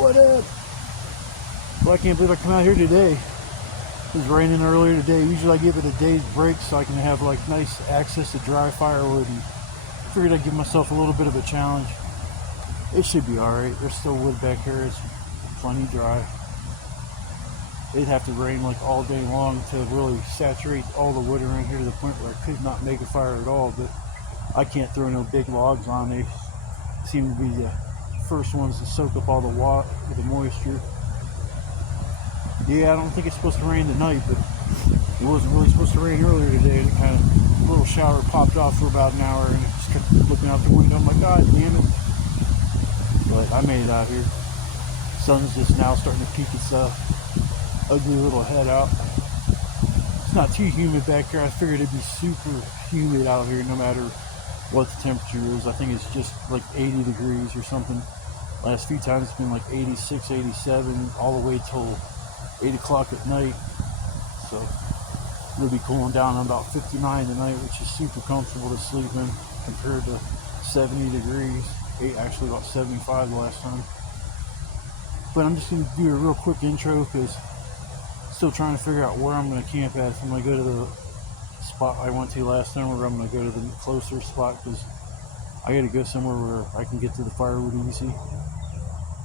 What up? Well, I can't believe I come out here today. It was raining earlier today. Usually I give it a day's break so I can have like nice access to dry firewood, and figured I'd give myself a little bit of a challenge. It should be alright. There's still wood back here. It's plenty dry. It'd have to rain like all day long to really saturate all the wood around here to the point where I could not make a fire at all, but I can't throw no big logs on. They seem to be the first ones to soak up all the water, the moisture. Yeah, I don't think it's supposed to rain tonight, but it wasn't really supposed to rain earlier today. And it kind of, a little shower popped off for about an hour, and I just kept looking out the window. I'm like, God damn it. But I made it out here. Sun's just now starting to peek its ugly little head out. It's not too humid back here. I figured it'd be super humid out here no matter what the temperature is. I think it's just like 80 degrees or something. Last few times it's been like 86, 87, all the way till 8 o'clock at night. So we'll be cooling down on about 59 tonight, which is super comfortable to sleep in compared to 70 degrees. Actually about 75 the last time. But I'm just going to do a real quick intro because I'm still trying to figure out where I'm going to camp at. If I'm going to go to the spot I went to last time, or I'm going to go to the closer spot, because I got to go somewhere where I can get to the firewood easy.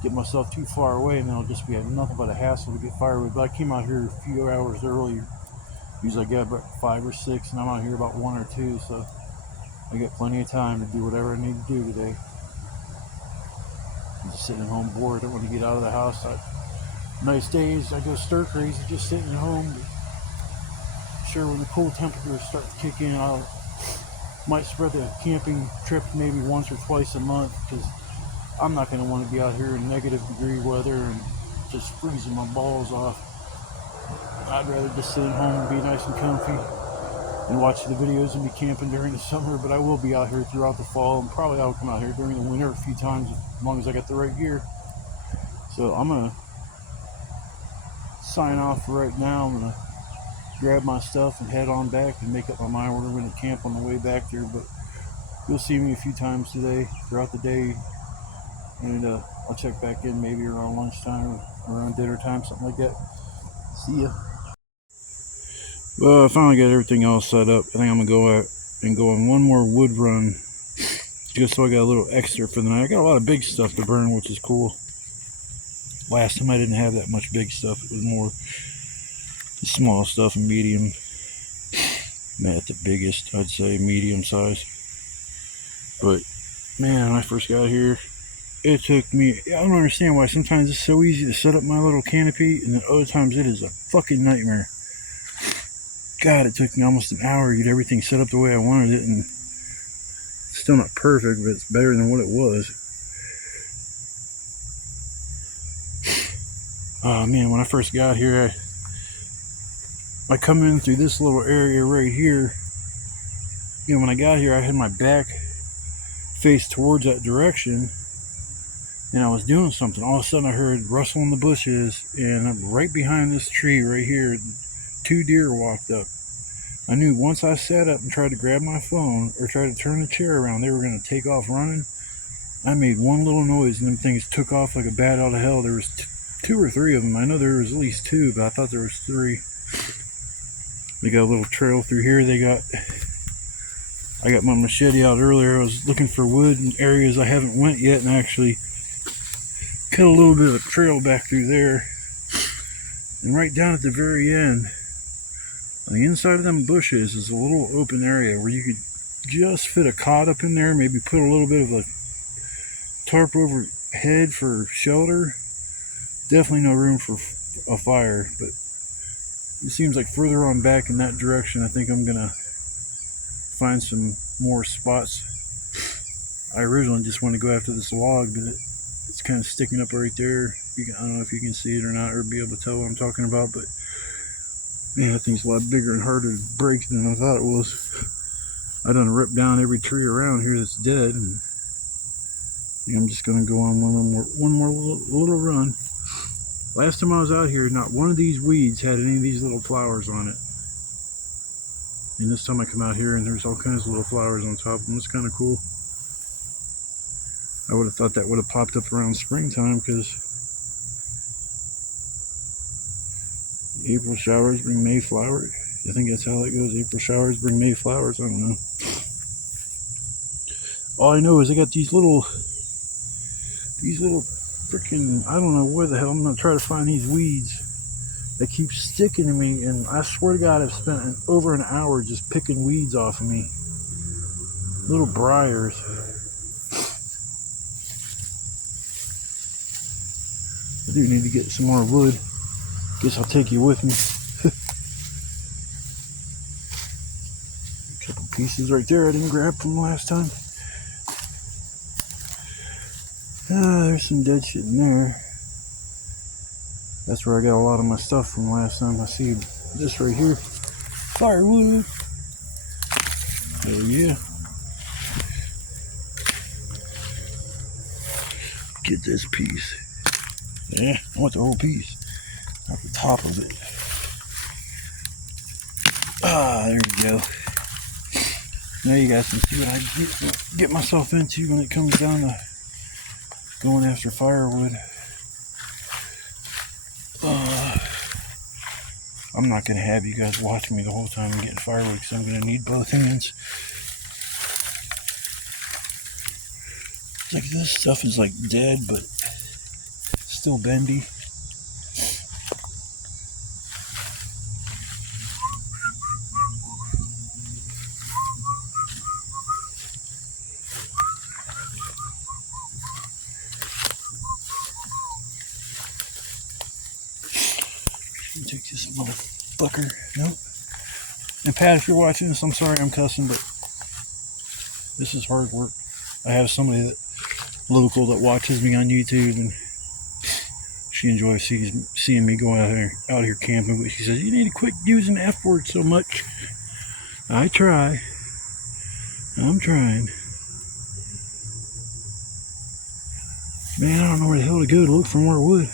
Get myself too far away and then it'll just be nothing but a hassle to get firewood. But I came out here a few hours early. Usually I get about 5 or 6, and I'm out here about 1 or 2, so I got plenty of time to do whatever I need to do today. I'm just sitting at home bored. I don't want to get out of the house. Nice days I go stir crazy just sitting at home. Sure, when the cold temperatures start to kick in, I might spread the camping trip maybe once or twice a month, because I'm not going to want to be out here in -degree weather and just freezing my balls off. I'd rather just sit at home and be nice and comfy and watch the videos and be camping during the summer. But I will be out here throughout the fall, and probably I'll come out here during the winter a few times as long as I got the right gear. So I'm going to sign off right now. I'm going to grab my stuff and head on back and make up my mind where we're going to camp on the way back there. But you'll see me a few times today throughout the day. And I'll check back in maybe around lunchtime or around dinner time, something like that. See ya. Well, I finally got everything all set up. I think I'm going to go out and go on one more wood run, just so I got a little extra for the night. I got a lot of big stuff to burn, which is cool. Last time I didn't have that much big stuff. It was more the small stuff and medium. Not the biggest, I'd say medium size. But man, when I first got here, it took me, I don't understand why sometimes it's so easy to set up my little canopy, and then other times it is a fucking nightmare. God, it took me almost an hour to get everything set up the way I wanted it, and it's still not perfect, but it's better than what it was. Oh man, when I first got here, I come in through this little area right here. You know, when I got here, I had my back faced towards that direction, and I was doing something. All of a sudden I heard rustle in the bushes, and right behind this tree right here, 2 deer walked up. I knew once I sat up and tried to grab my phone or tried to turn the chair around, they were going to take off running. I made one little noise and them things took off like a bat out of hell. There was 2 or 3 of them. I know there was at least 2, but I thought there was 3. They got a little trail through here. I got my machete out earlier. I was looking for wood in areas I haven't went yet, and actually cut a little bit of a trail back through there. And right down at the very end, on the inside of them bushes, is a little open area where you could just fit a cot up in there, maybe put a little bit of a tarp overhead for shelter. Definitely no room for a fire, but it seems like further on back in that direction, I think I'm gonna find some more spots. I originally just wanted to go after this log, but it's kind of sticking up right there. I don't know if you can see it or not, or be able to tell what I'm talking about, but man, that thing's a lot bigger and harder to break than I thought it was. I done ripped down every tree around here that's dead, and I'm just gonna go on one more little run. Last time I was out here, not one of these weeds had any of these little flowers on it. And this time I come out here and there's all kinds of little flowers on top of them. It's kind of cool. I would have thought that would have popped up around springtime, because April showers bring May flowers. I think that's how that goes. April showers bring May flowers. I don't know. All I know is I got these little freaking, I don't know where the hell, I'm gonna try to find these weeds that keep sticking to me, and I swear to God I've spent over an hour just picking weeds off of me. Little briars. I do need to get some more wood. Guess I'll take you with me. A couple pieces right there I didn't grab from last time. There's some dead shit in there. That's where I got a lot of my stuff from last time. I see this right here. Firewood. Hell yeah. Get this piece. Yeah, I want the whole piece. Not the top of it. There you go. Now you guys can see what I get myself into when it comes down to going after firewood. I'm not going to have you guys watching me the whole time I'm getting firewood because I'm going to need both hands. It's like this stuff is like dead but still bendy. Take this motherfucker. Nope. And Pat, if you're watching this, I'm sorry I'm cussing, but this is hard work. I have somebody that local that watches me on YouTube, and she enjoys seeing me go out here camping. But she says you need to quit using the F word so much. I try. I'm trying. Man, I don't know where the hell to go to look for more wood.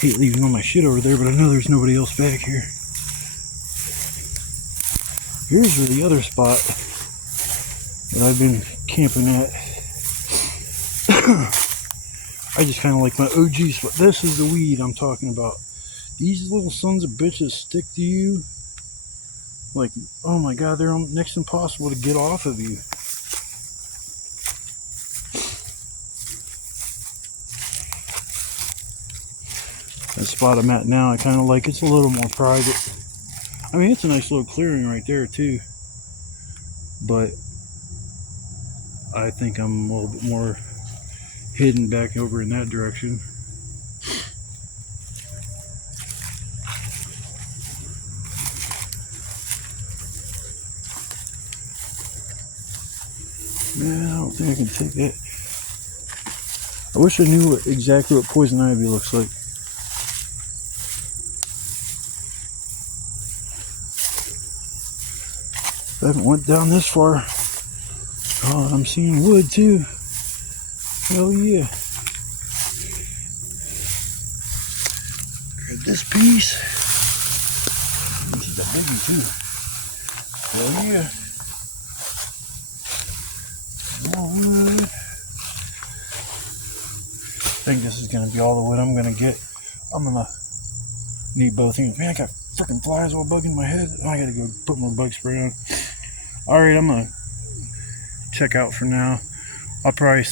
Hate leaving all my shit over there, but I know there's nobody else back here. Here's the other spot that I've been camping at. I just kind of like my OG spot. This is the weed I'm talking about. These little sons of bitches stick to you. Like, oh my God, they're next to impossible to get off of you. The spot I'm at now, I kind of like. It's a little more private. I mean, it's a nice little clearing right there too, but I think I'm a little bit more hidden back over in that direction. Man, I don't think I can take that. I wish I knew exactly what poison ivy looks like. I haven't went down this far. Oh, I'm seeing wood too. Hell yeah. Grab this piece. This is a biggie too. Hell yeah. More wood. I think this is going to be all the wood I'm going to get. I'm going to need both things. Man, I got freaking flies all bugging my head. I got to go put more bug spray on. Alright, I'm going to check out for now. I'll probably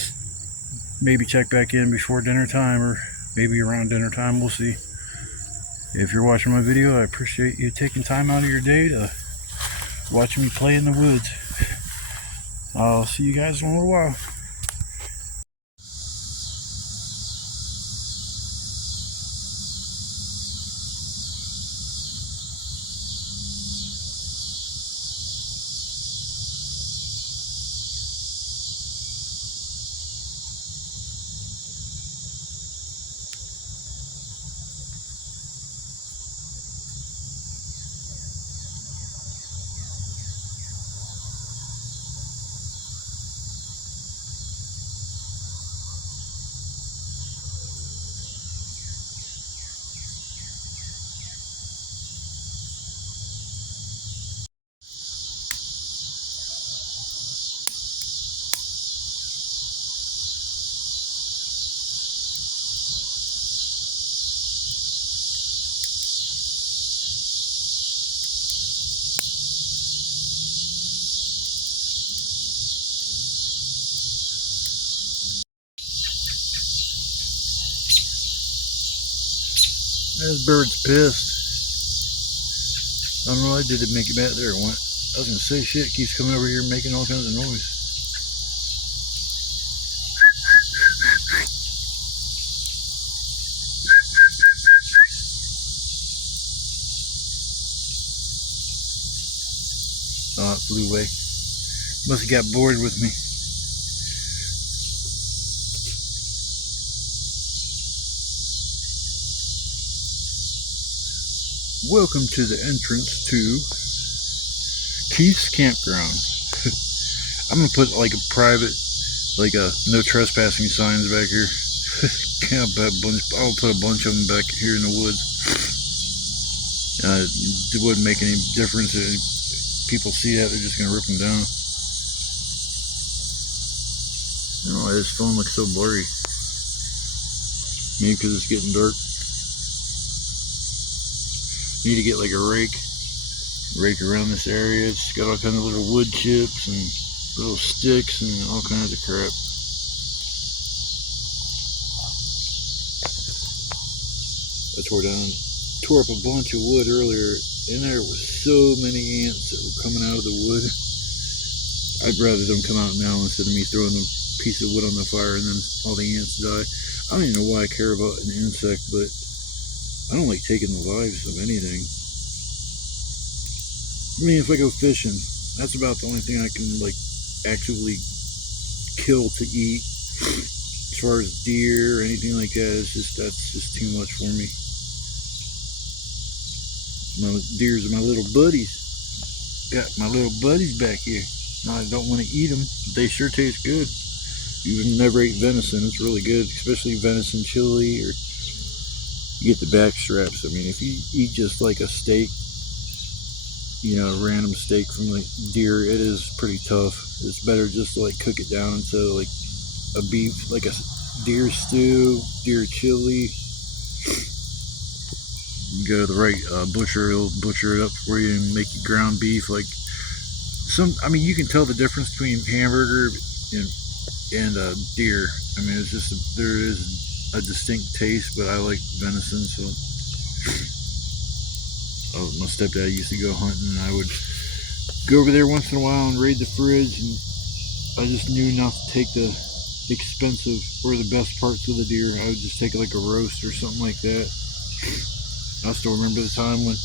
maybe check back in before dinner time or maybe around dinner time. We'll see. If you're watching my video, I appreciate you taking time out of your day to watch me play in the woods. I'll see you guys in a little while. This bird's pissed. I don't know what I did to make it back there. I was gonna say shit. It keeps coming over here making all kinds of noise. Oh, it flew away. Must have got bored with me. Welcome to the entrance to Keith's Campground. I'm gonna put like a private, like a no trespassing signs back here. I'll put a bunch of them back here in the woods. It wouldn't make any difference. People see that, they're just gonna rip them down. I don't know why this phone looks so blurry. Maybe because it's getting dark. Need to get like a rake around this area. It's got all kinds of little wood chips and little sticks and all kinds of crap. I tore up a bunch of wood earlier, and there were so many ants that were coming out of the wood. I'd rather them come out now instead of me throwing a piece of wood on the fire and then all the ants die. I don't even know why I care about an insect, but I don't like taking the lives of anything. I mean, if I go fishing, that's about the only thing I can like actually kill to eat. As far as deer or anything like that, that's just too much for me. My deers are my little buddies. Got my little buddies back here. I don't want to eat them, but they sure taste good. You've never ate venison, it's really good, especially venison chili, or you get the back straps. I mean, if you eat just like a steak, you know, a random steak from like deer, it is pretty tough. It's better just to like cook it down into like a beef, like a deer stew, deer chili. You go to the right butcher, he'll butcher it up for you and make you ground beef. Like I mean, you can tell the difference between hamburger and deer. I mean, it's just there is a distinct taste, but I like venison, so my stepdad used to go hunting, and I would go over there once in a while and raid the fridge, and I just knew not to take the expensive or the best parts of the deer. I would just take like a roast or something like that. I still remember the time when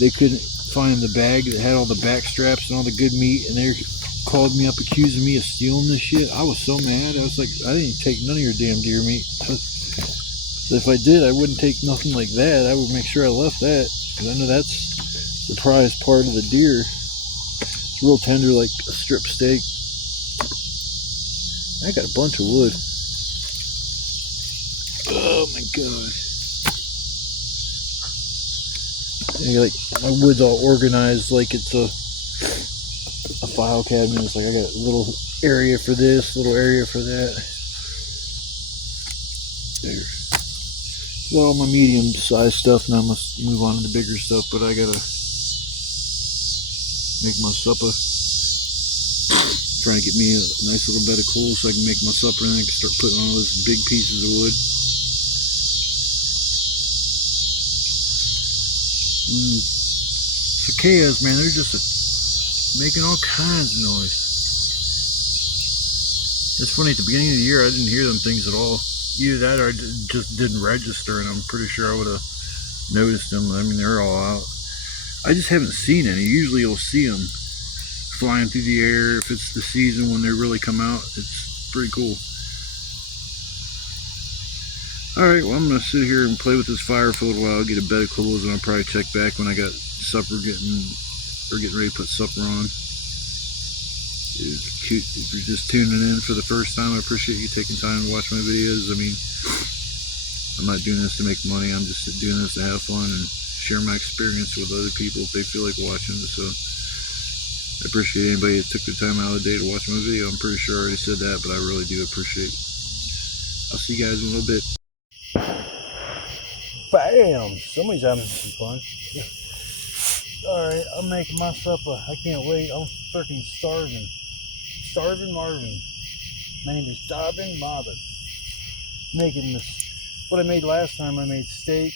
they couldn't find the bag that had all the back straps and all the good meat, and they called me up accusing me of stealing this shit. I was so mad. I was like, I didn't take none of your damn deer meat. If I did, I wouldn't take nothing like that. I would make sure I left that, because I know that's the prized part of the deer. It's real tender, like a strip steak. I got a bunch of wood. Oh my god. Like, my wood's all organized like it's a file cabinet. It's like I got a little area for this, little area for that. There. Got all my medium sized stuff. Now I must move on to the bigger stuff, but I gotta make my supper. Trying to get me a nice little bed of coal so I can make my supper, and I can start putting on those big pieces of wood. Cicadas, man, they're just making all kinds of noise. It's funny, at the beginning of the year I didn't hear them things at all. Either that or I just didn't register, and I'm pretty sure I would have noticed them. I mean, they're all out. I just haven't seen any. Usually you'll see them flying through the air if it's the season when they really come out. It's pretty cool. Alright, well, I'm going to sit here and play with this fire for a little while, get a bed of clothes, and I'll probably check back when I got supper getting ready to put supper on. It's cute. If you're just tuning in for the first time, I appreciate you taking time to watch my videos. I mean, I'm not doing this to make money. I'm just doing this to have fun and share my experience with other people if they feel like watching. So I appreciate anybody that took the time out of the day to watch my video. I'm pretty sure I already said that, but I really do appreciate it. I'll see you guys in a little bit. Bam! Somebody's having some fun. Alright, I'm making my supper. I can't wait. I'm freaking starving. Starving Marvin. My name is Starving Marvin. Making this. What I made last time, I made steak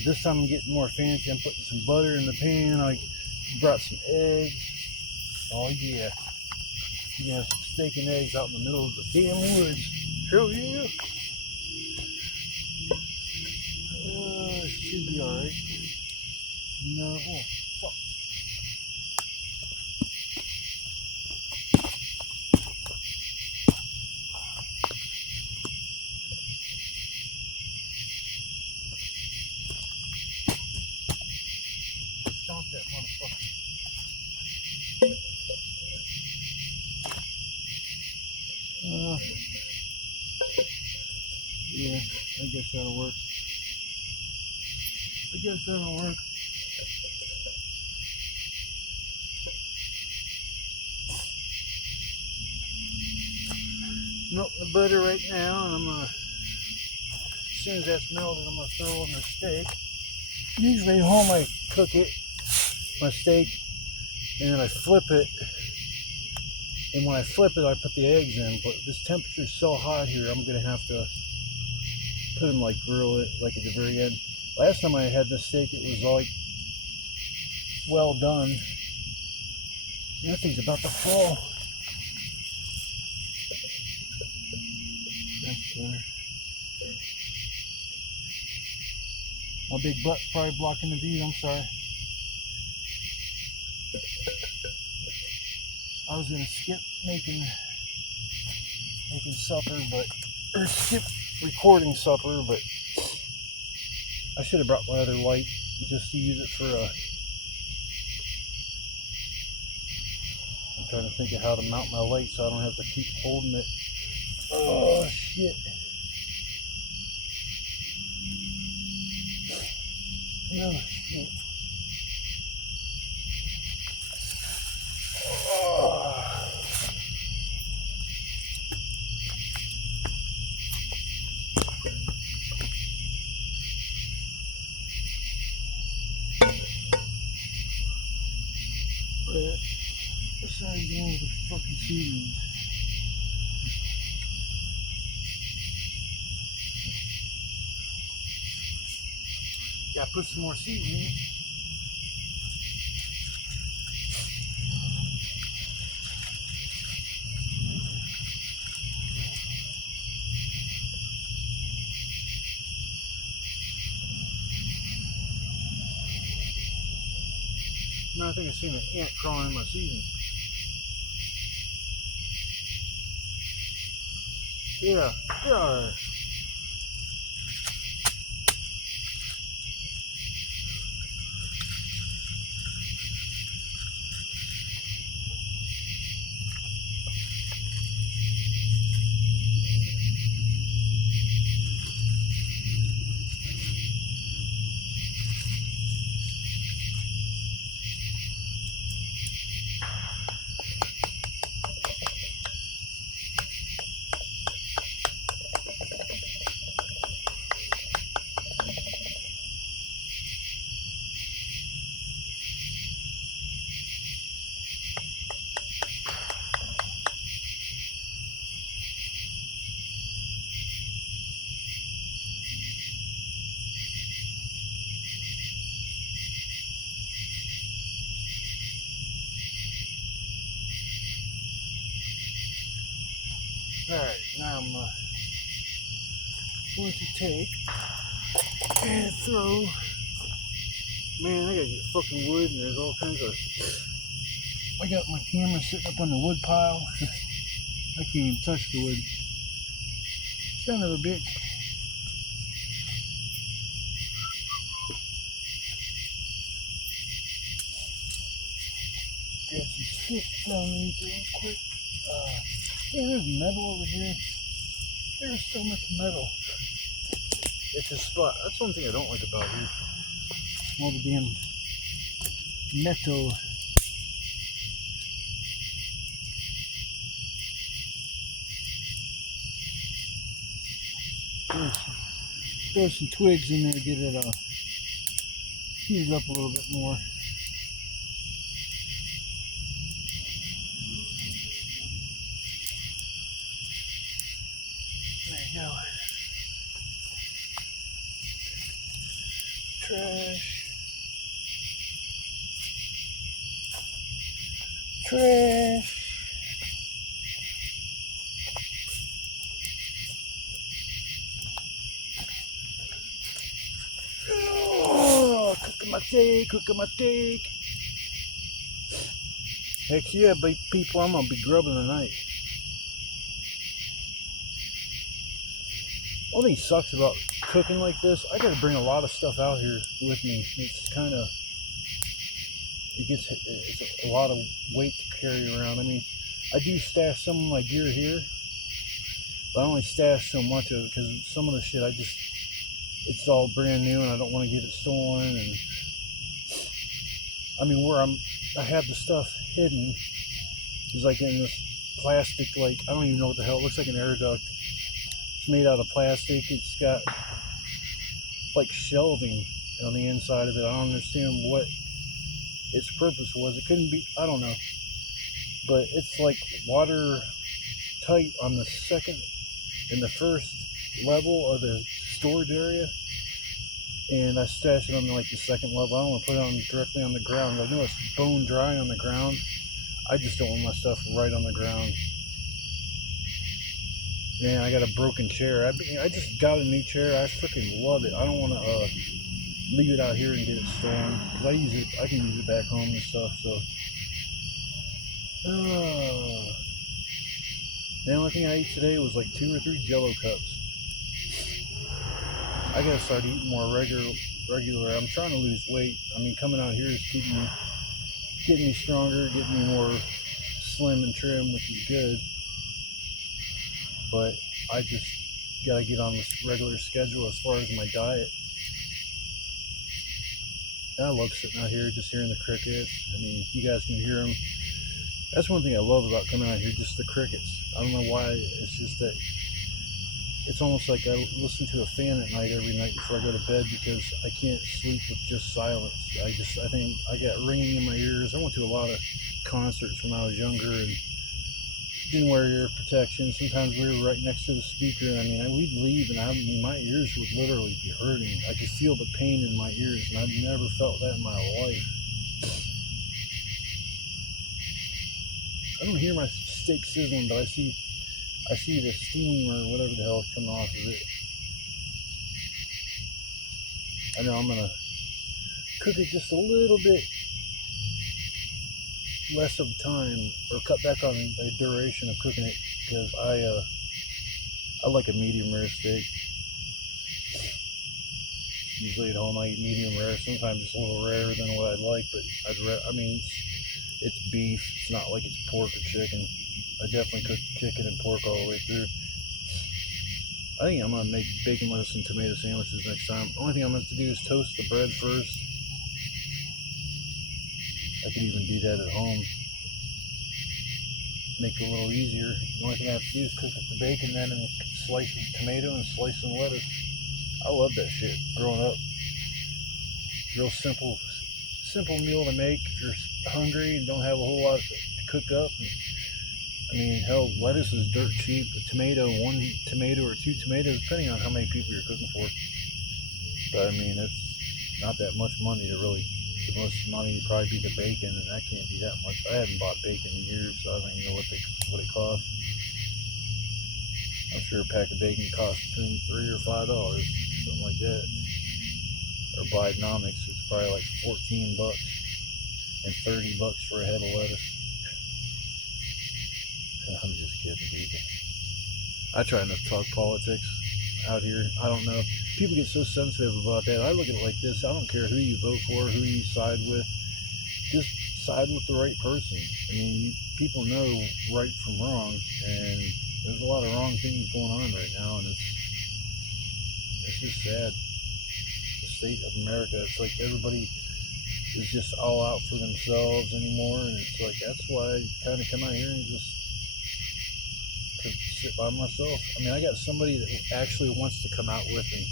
But this time I'm getting more fancy. I'm putting some butter in the pan. I brought some eggs. Oh yeah. You can have some steak and eggs out in the middle of the damn woods. Hell yeah. It should be alright. No, oh, fuck. Stomp that motherfucker. Yeah, I guess that'll work. I guess that'll work. Melt the butter right now, and I'm gonna, as soon as that's melted, I'm gonna throw in the steak. Usually at home I cook it, my steak, and then I flip it. And when I flip it, I put the eggs in. But this temperature is so hot here, I'm gonna have to put them like grill it, like at the very end. Last time I had this steak, it was like well done. That thing's about to fall. That's better. My big butt probably blocking the view. I'm sorry. I was gonna skip making supper, or skip recording supper, but I should have brought my other light just to use it for I'm trying to think of how to mount my light so I don't have to keep holding it. Oh shit. Oh shit. Oh. What's I doing with the fucking seedlings? Gotta put some more seasoning. No, I think I seen an ant crawling in my seasoning. Yeah, yeah. Alright, now I'm going to take and throw. Man, I gotta get fucking wood, and there's all kinds of. I got my camera sitting up on the wood pile. I can't even touch the wood. Son of a bitch. Grab some sticks down there real quick. Yeah, there's metal over here. There's so much metal. It's a spot. That's one thing I don't like about here. All the damn metal. Throw some twigs in there to get it heated up a little bit more. There you go. Trash. Trash. Oh, cooking my steak, cooking my steak. Heck yeah, people, I'm gonna be grubbing tonight. One thing sucks about cooking like this, I gotta bring a lot of stuff out here with me. It's kind of, it's a lot of weight to carry around. I mean, I do stash some of my gear here, but I only stash so much of it because some of the shit it's all brand new and I don't want to get it stolen. And I mean, I have the stuff hidden is like in this plastic, like, I don't even know what the hell, it looks like an air duct. It's made out of plastic. It's got like shelving on the inside of it. I don't understand what its purpose was. It couldn't be, I don't know. But it's like water tight on the second and the first level of the storage area. And I stash it on like the second level. I don't want to put it on directly on the ground. I know it's bone dry on the ground. I just don't want my stuff right on the ground. Man, I got a broken chair. I just got a new chair. I freaking love it. I don't want to leave it out here and get it stolen, because I can use it back home and stuff. So, the only thing I ate today was like 2 or 3 Jello cups. I gotta start eating more regular. I'm trying to lose weight. I mean, coming out here is getting me stronger, getting me more slim and trim, which is good. But I just gotta get on this regular schedule as far as my diet. And I love sitting out here, just hearing the crickets. I mean, you guys can hear them. That's one thing I love about coming out here, just the crickets. I don't know why, it's just that it's almost like I listen to a fan at night every night before I go to bed, because I can't sleep with just silence. I think I got ringing in my ears. I went to a lot of concerts when I was younger and didn't wear ear protection. Sometimes we were right next to the speaker, and I mean, we'd leave, and my ears would literally be hurting. I could feel the pain in my ears, and I've never felt that in my life. I don't hear my steak sizzling, but I see the steam or whatever the hell is coming off of it. I know I'm gonna cook it just a little bit less of time, or cut back on the duration of cooking it, because I like a medium rare steak. Usually at home I eat medium rare. Sometimes it's a little rarer than what I'd like, but I mean, it's beef. It's not like it's pork or chicken. I definitely cook chicken and pork all the way through. I think I'm gonna make bacon, lettuce, and tomato sandwiches next time. Only thing I'm gonna have to do is toast the bread first. I could even do that at home. Make it a little easier. The only thing I have to do is cook up the bacon then, and slice the tomato and slice some lettuce. I love that shit growing up. Real simple meal to make if you're hungry and don't have a whole lot to cook up. And, I mean, hell, lettuce is dirt cheap. A tomato, 1 tomato or 2 tomatoes, depending on how many people you're cooking for. But I mean, it's not that much money to really. The most money would probably be the bacon, and that can't be that much. I haven't bought bacon in years, so I don't even know what it costs. I'm sure a pack of bacon costs between $3 or $5, something like that. Or Bidenomics, it's probably like $14 and $30 for a head of lettuce. I'm just kidding, people. I try not to talk politics out here. I don't know. People get so sensitive about that. I look at it like this. I don't care who you vote for, who you side with. Just side with the right person. I mean, people know right from wrong, and there's a lot of wrong things going on right now, and it's just sad. The state of America, it's like everybody is just all out for themselves anymore, and it's like, that's why I kind of come out here and just sit by myself. I mean, I got somebody that actually wants to come out with me,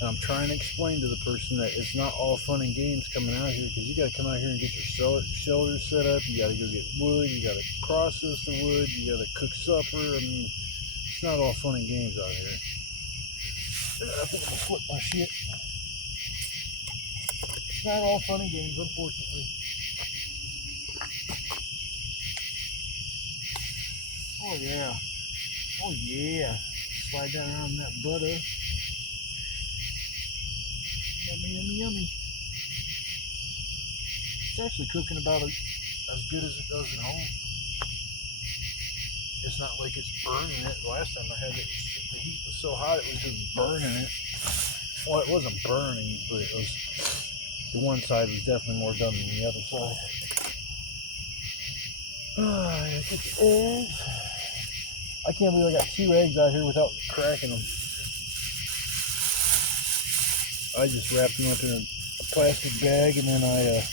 and I'm trying to explain to the person that it's not all fun and games coming out here, because you got to come out here and get your shelter set up. You got to go get wood. You got to process the wood. You got to cook supper. I mean, it's not all fun and games out here. I think I'm gonna flip my shit. It's not all fun and games, unfortunately. Oh yeah. Oh yeah. Slide down around that butter. Yummy, yummy, yummy. It's actually cooking about as good as it does at home. It's not like it's burning it. The last time I had it, the heat was so hot it was just burning it. Well, it wasn't burning, but it was. The one side was definitely more done than the other side. I get the eggs. I can't believe I got 2 eggs out here without cracking them. I just wrapped them up in a plastic bag and then I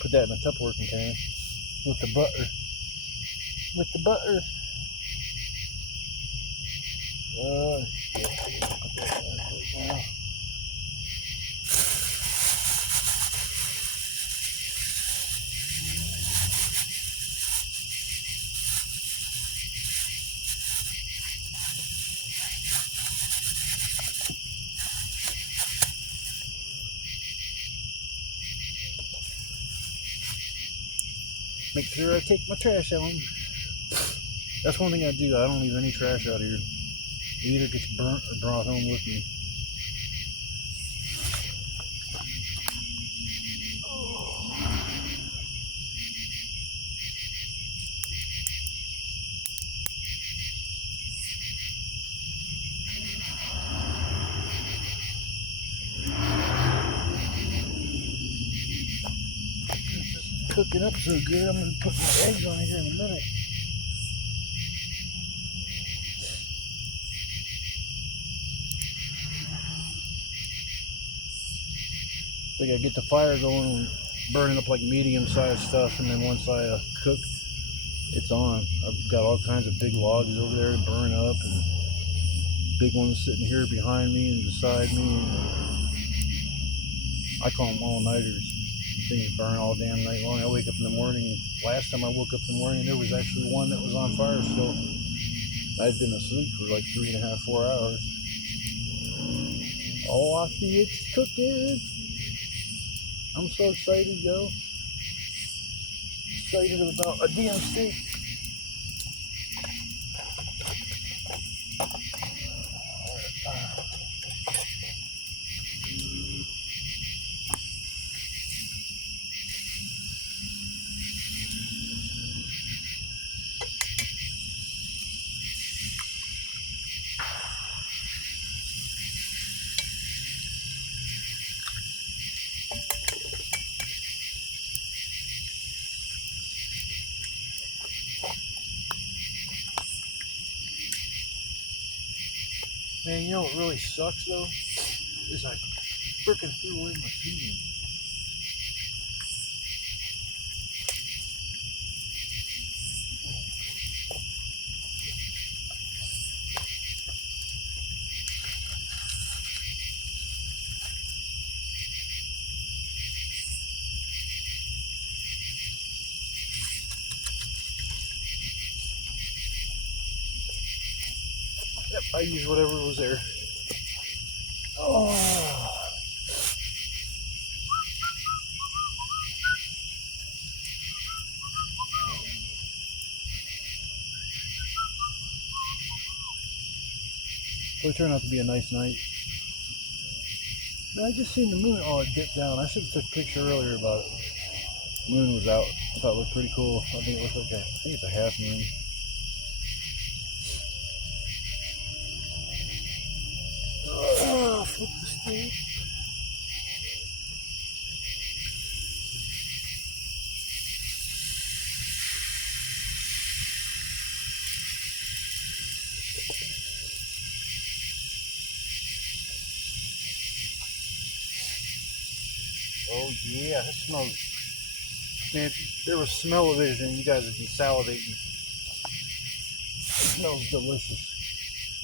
put that in a Tupperware container with the butter. Oh, shit. Put that in right now. Make sure I take my trash out. That's one thing I do. I don't leave any trash out here. It either gets burnt or brought home with me. Cooking up so good, I'm going to put my eggs on here in a minute. So I gotta get the fire going, burning up like medium-sized stuff, and then once I cook, it's on. I've got all kinds of big logs over there to burn up, and big ones sitting here behind me and beside me. And I call them all-nighters. Things burn all damn night long. I wake up in the morning. Last time I woke up in the morning, there was actually one that was on fire still. I'd been asleep for like 3.5, 4 hours. Oh, I see it's cooking. I'm so excited, yo. Excited about a damn steak. Man, you know what really sucks though? Is I freaking threw away my TV. Yep, I used whatever was there. Oh. Well, it turned out to be a nice night. Man, I just seen the moon. Oh, it dipped down. I should have took a picture earlier about it. Moon was out. I thought it looked pretty cool. I think it looked like I think it's a half moon. Oh, flip the steak. Oh yeah, that smells. Man, if there was smell-o-vision, you guys would be salivating. It smells delicious.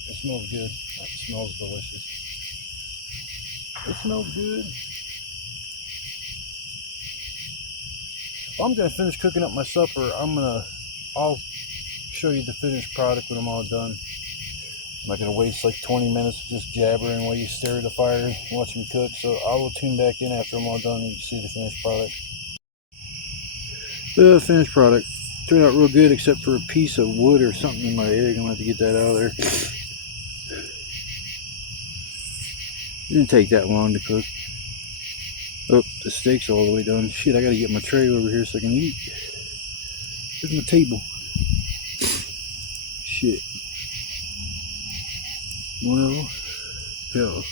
It smells good. It smells delicious. It smells good. Well, I'm gonna finish cooking up my supper. I'll show you the finished product when I'm all done. I'm not going to waste like 20 minutes just jabbering while you stare at the fire and watch me cook. So I will tune back in after I'm all done and see the finished product. The finished product turned out real good, except for a piece of wood or something in my egg. I'm going to have to get that out of there. It didn't take that long to cook. Oh, the steak's all the way done. Shit, I got to get my tray over here so I can eat. Where's my table? Shit. Well, hell.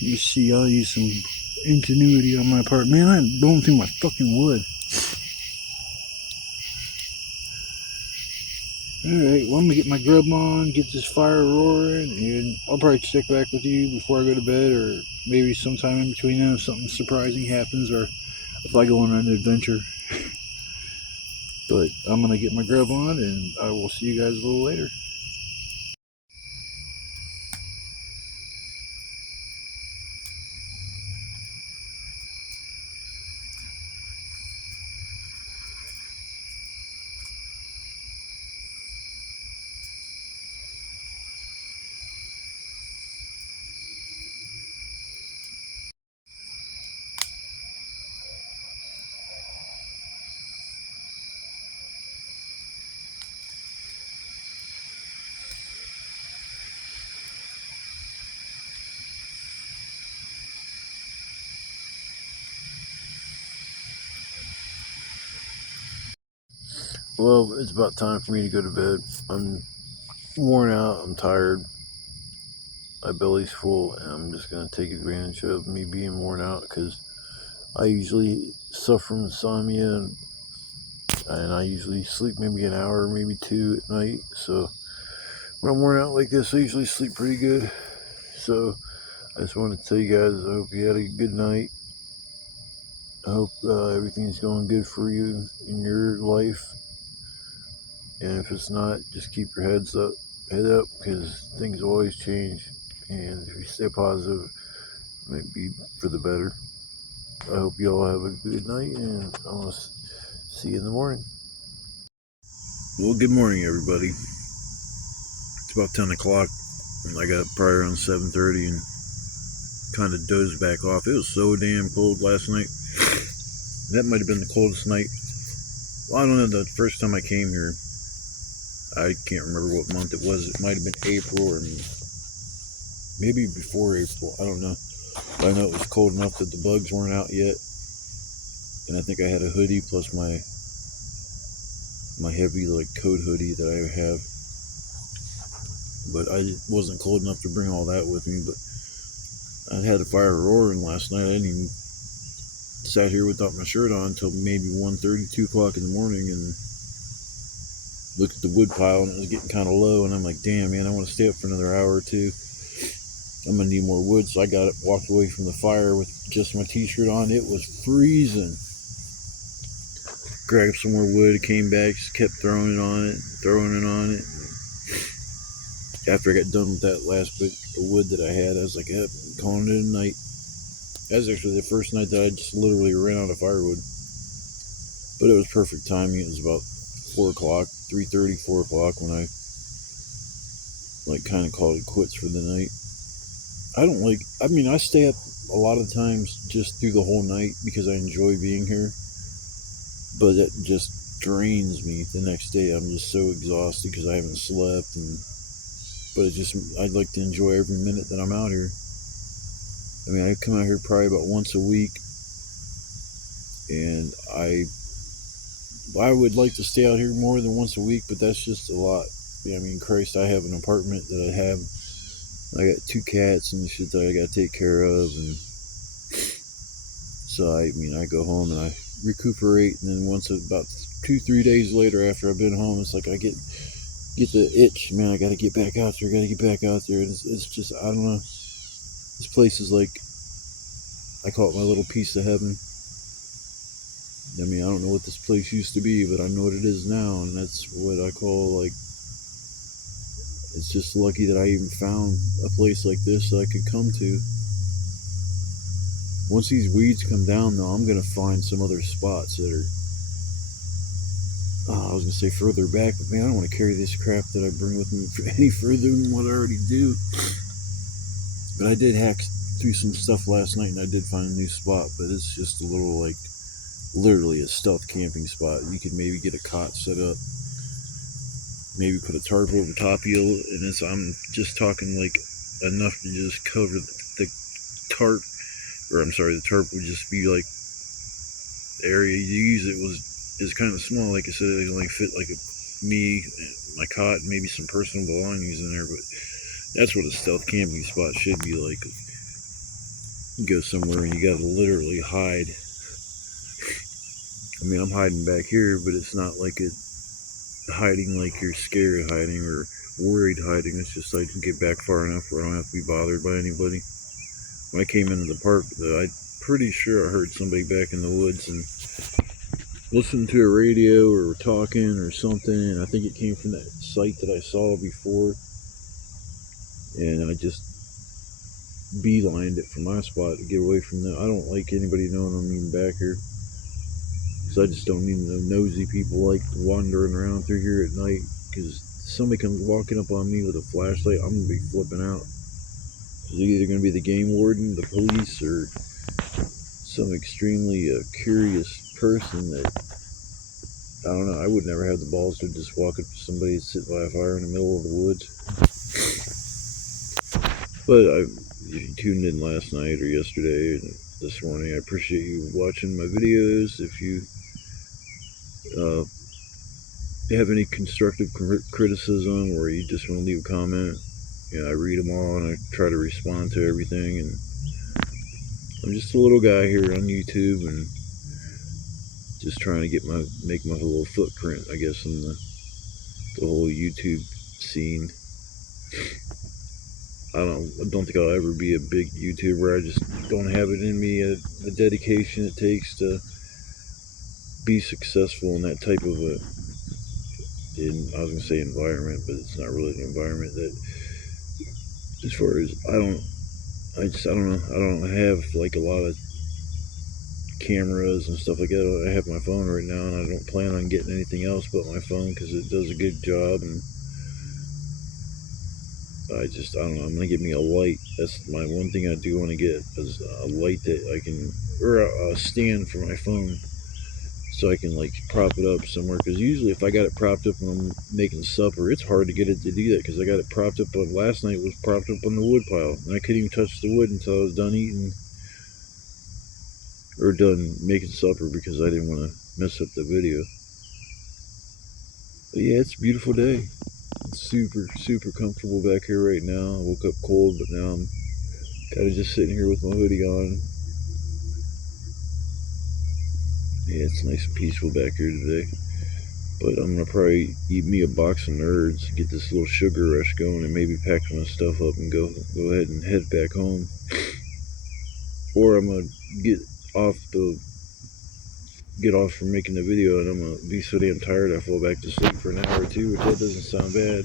Let me see, I'll use some ingenuity on my part. Man, I'm going through my fucking wood. Alright, well, I'm gonna get my grub on, get this fire roaring, and I'll probably check back with you before I go to bed, or maybe sometime in between then if something surprising happens, or if I go on an adventure. But I'm gonna get my grub on, and I will see you guys a little later. Well, it's about time for me to go to bed. I'm worn out, I'm tired, my belly's full, and I'm just going to take advantage of me being worn out, because I usually suffer from insomnia, and I usually sleep maybe an hour, maybe two at night. So when I'm worn out like this, I usually sleep pretty good. So I just want to tell you guys, I hope you had a good night. I hope everything's going good for you in your life. And if it's not, just keep your head up, because things always change. And if you stay positive, it might be for the better. I hope you all have a good night, and I'll see you in the morning. Well, good morning, everybody. It's about 10 o'clock, and I got up probably around 7:30 and kind of dozed back off. It was so damn cold last night. That might have been the coldest night. Well, I don't know, the first time I came here, I can't remember what month it was. It might have been April, or maybe before April. I don't know. But I know it was cold enough that the bugs weren't out yet. And I think I had a hoodie plus my heavy like coat hoodie that I have. But I wasn't cold enough to bring all that with me. But I had a fire roaring last night. I didn't even sat here without my shirt on until maybe 1:30, 2 o'clock in the morning, and looked at the wood pile, and it was getting kind of low, and I'm like, damn, man, I want to stay up for another hour or two. I'm gonna need more wood. So I got up, walked away from the fire with just my t-shirt on. It was freezing. Grabbed some more wood, came back, just kept throwing it on it. After I got done with that last bit of wood that I had, I was like, yep, calling it a night. That was actually the first night that I just literally ran out of firewood. But it was perfect timing. It was about 4 o'clock, 3:30, 4 o'clock when I kind of called it quits for the night. I stay up a lot of times just through the whole night because I enjoy being here. But it just drains me the next day. I'm just so exhausted because I haven't slept. But I'd like to enjoy every minute that I'm out here. I mean, I come out here probably about once a week, and I would like to stay out here more than once a week, but that's just a lot. I mean, Christ, I have an apartment that I got 2 cats and shit that I got to take care of, and so I go home and I recuperate, and then once about 2-3 days later after I've been home, it's like I get the itch, man. I got to get back out there. And it's just, I don't know. This place is like, I call it my little piece of heaven. I mean, I don't know what this place used to be, but I know what it is now, and that's what I call, it's just lucky that I even found a place like this that I could come to. Once these weeds come down, though, I'm going to find some other spots that are, I was gonna say further back, but man, I don't want to carry this crap that I bring with me any further than what I already do. But I did hack through some stuff last night, and I did find a new spot. But it's just a little, like, literally a stealth camping spot. You could maybe get a cot set up, maybe put a tarp over top of you, and I'm just talking like enough to just cover the tarp, or I'm sorry, the tarp would just be like the area you use it is kind of small. Like I said, it can only fit like me, my cot, and maybe some personal belongings in there. But that's what a stealth camping spot should be like. You go somewhere and you gotta literally hide. I mean, I'm hiding back here, but it's not like hiding like you're scared hiding or worried hiding. It's just I can get back far enough where I don't have to be bothered by anybody. When I came into the park, though, I'm pretty sure I heard somebody back in the woods and listening to a radio or talking or something, and I think it came from that site that I saw before, and I just beelined it from my spot to get away from them. I don't like anybody knowing I'm even back here, because I just don't need no nosy people like wandering around through here at night, because somebody comes walking up on me with a flashlight, I'm going to be flipping out. They're either going to be the game warden, the police, or some extremely curious person that, I don't know, I would never have the balls to just walk up to somebody sitting by a fire in the middle of the woods. But if you tuned in last night or yesterday and this morning, I appreciate you watching my videos. If you have any constructive criticism, or you just want to leave a comment, I read them all and I try to respond to everything. And I'm just a little guy here on YouTube and just trying to make my little footprint, I guess, in the whole YouTube scene. I don't think I'll ever be a big YouTuber. I just don't have it in me, the dedication it takes to be successful in that type of I was gonna say environment, but it's not really an environment that, as far as I don't know. I don't have like a lot of cameras and stuff like that. I have my phone right now, and I don't plan on getting anything else but my phone, because it does a good job. And I don't know, I'm gonna get me a light. That's my one thing I do want to get, is a light that I can, or a stand for my phone, so I can like prop it up somewhere. Because usually if I got it propped up when I'm making supper, it's hard to get it to do that, because I got it propped up on, last night it was propped up on the wood pile, and I couldn't even touch the wood until I was done eating, or done making supper, because I didn't want to mess up the video. But yeah, it's a beautiful day. It's super comfortable back here right now. I woke up cold, but now I'm kind of just sitting here with my hoodie on. Yeah, it's nice and peaceful back here today. But I'm gonna probably eat me a box of Nerds, get this little sugar rush going, and maybe pack my stuff up and go ahead and head back home. Or I'm gonna get off from making the video, and I'm gonna be so damn tired I fall back to sleep for an hour or two, which that doesn't sound bad.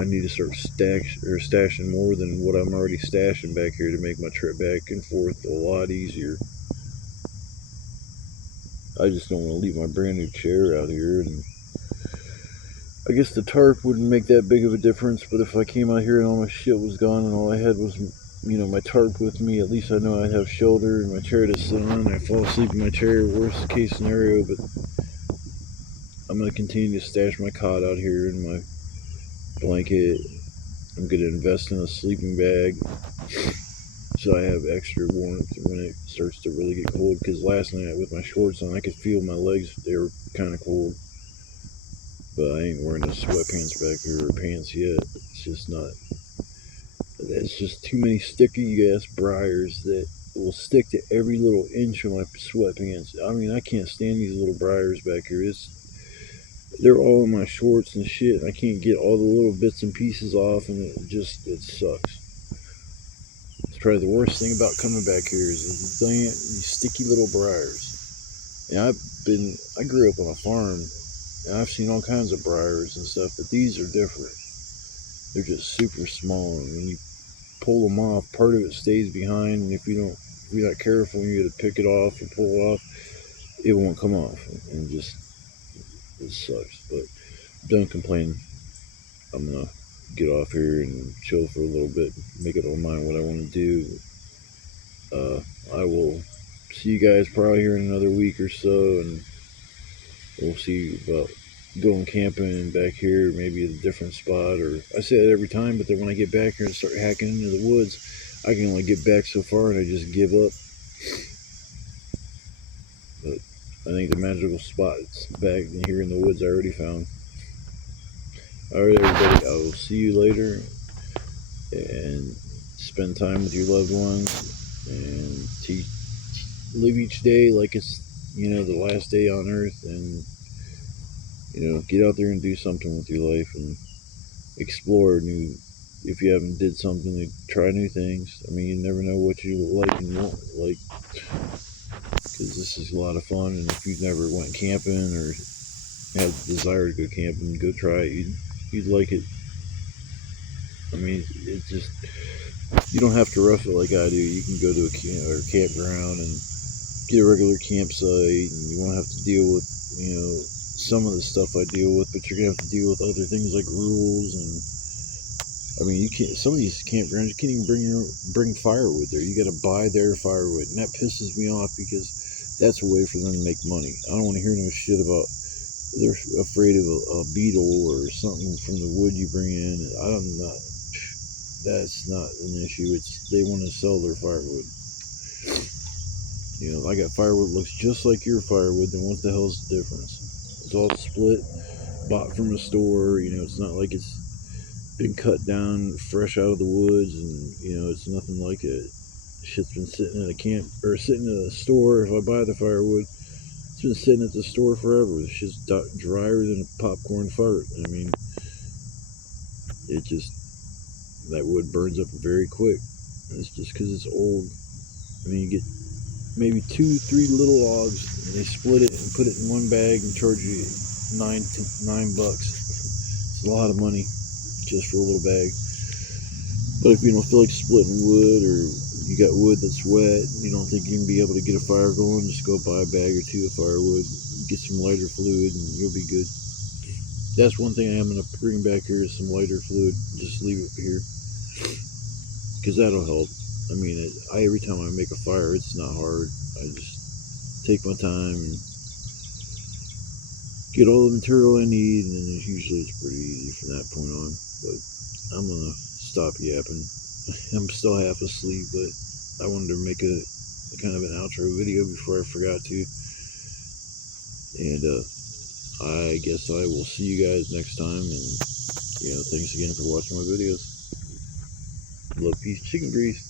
I need to start stashing more than what I'm already stashing back here to make my trip back and forth a lot easier. I just don't want to leave my brand new chair out here, and I guess the tarp wouldn't make that big of a difference, but if I came out here and all my shit was gone and all I had was, my tarp with me, at least I know I'd have shelter and my chair to sit on, and I fall asleep in my chair, worst case scenario. But I'm going to continue to stash my cot out here and my blanket. I'm going to invest in a sleeping bag so I have extra warmth when it starts to really get cold, because last night with my shorts on, I could feel my legs, they were kind of cold. But I ain't wearing the sweatpants back here or pants yet. It's just too many sticky ass briars that will stick to every little inch of my sweatpants. I mean, I can't stand these little briars back here. They're all in my shorts and shit. I can't get all the little bits and pieces off, and it sucks. It's probably the worst thing about coming back here is these sticky little briars. And I grew up on a farm, and I've seen all kinds of briars and stuff, but these are different. They're just super small, and when you pull them off, part of it stays behind, and if you're not careful, you got to pick it off or pull it off. it won't come off, and just it sucks. But done complaining. I'm gonna get off here and chill for a little bit, make up my mind what I want to do. I will see you guys probably here in another week or so, and we'll see about going camping back here, maybe at a different spot. Or I say that every time, but then when I get back here and start hacking into the woods, I can only get back so far, and I just give up. But I think the magical spot's back here in the woods I already found. All right, everybody. I will see you later, and spend time with your loved ones, and live each day like it's the last day on earth, and get out there and do something with your life and explore new. If you haven't did something, try new things. I mean, you never know what you like and won't like, because this is a lot of fun. And if you've never went camping or had the desire to go camping, go try it. You'd like it. I mean, it just, you don't have to rough it like I do. You can go to a campground and get a regular campsite, and you won't have to deal with some of the stuff I deal with, but you're gonna have to deal with other things like rules. And I mean, you can't. Some of these campgrounds, you can't even bring firewood there. You got to buy their firewood, and that pisses me off because that's a way for them to make money. I don't want to hear no shit about they're afraid of a beetle or something from the wood you bring in. I'm not. That's not an issue. It's they want to sell their firewood. I got firewood that looks just like your firewood. Then what the hell's the difference? It's all split, bought from a store. It's not like it's been cut down fresh out of the woods, and it's nothing like it. Shit's been sitting in a camp or sitting in a store. If I buy the firewood, it's been sitting at the store forever. The shit's drier than a popcorn fart. I mean, it just that wood burns up very quick. And it's just because it's old. I mean, you get maybe 2-3 little logs, and they split it and put it in one bag and charge you $9. It's a lot of money just for a little bag. But if you don't feel like splitting wood, or you got wood that's wet and you don't think you can be able to get a fire going, just go buy a bag or two of firewood, get some lighter fluid, and you'll be good. That's one thing I am going to bring back here is some lighter fluid. Just leave it here, because that'll help. I mean, every time I make a fire, it's not hard. I just take my time and get all the material I need, and then usually it's pretty easy from that point on. But I'm gonna stop yapping. I'm still half asleep, but I wanted to make a kind of an outro video before I forgot to. And I guess I will see you guys next time. And thanks again for watching my videos. Love, peace, chicken grease.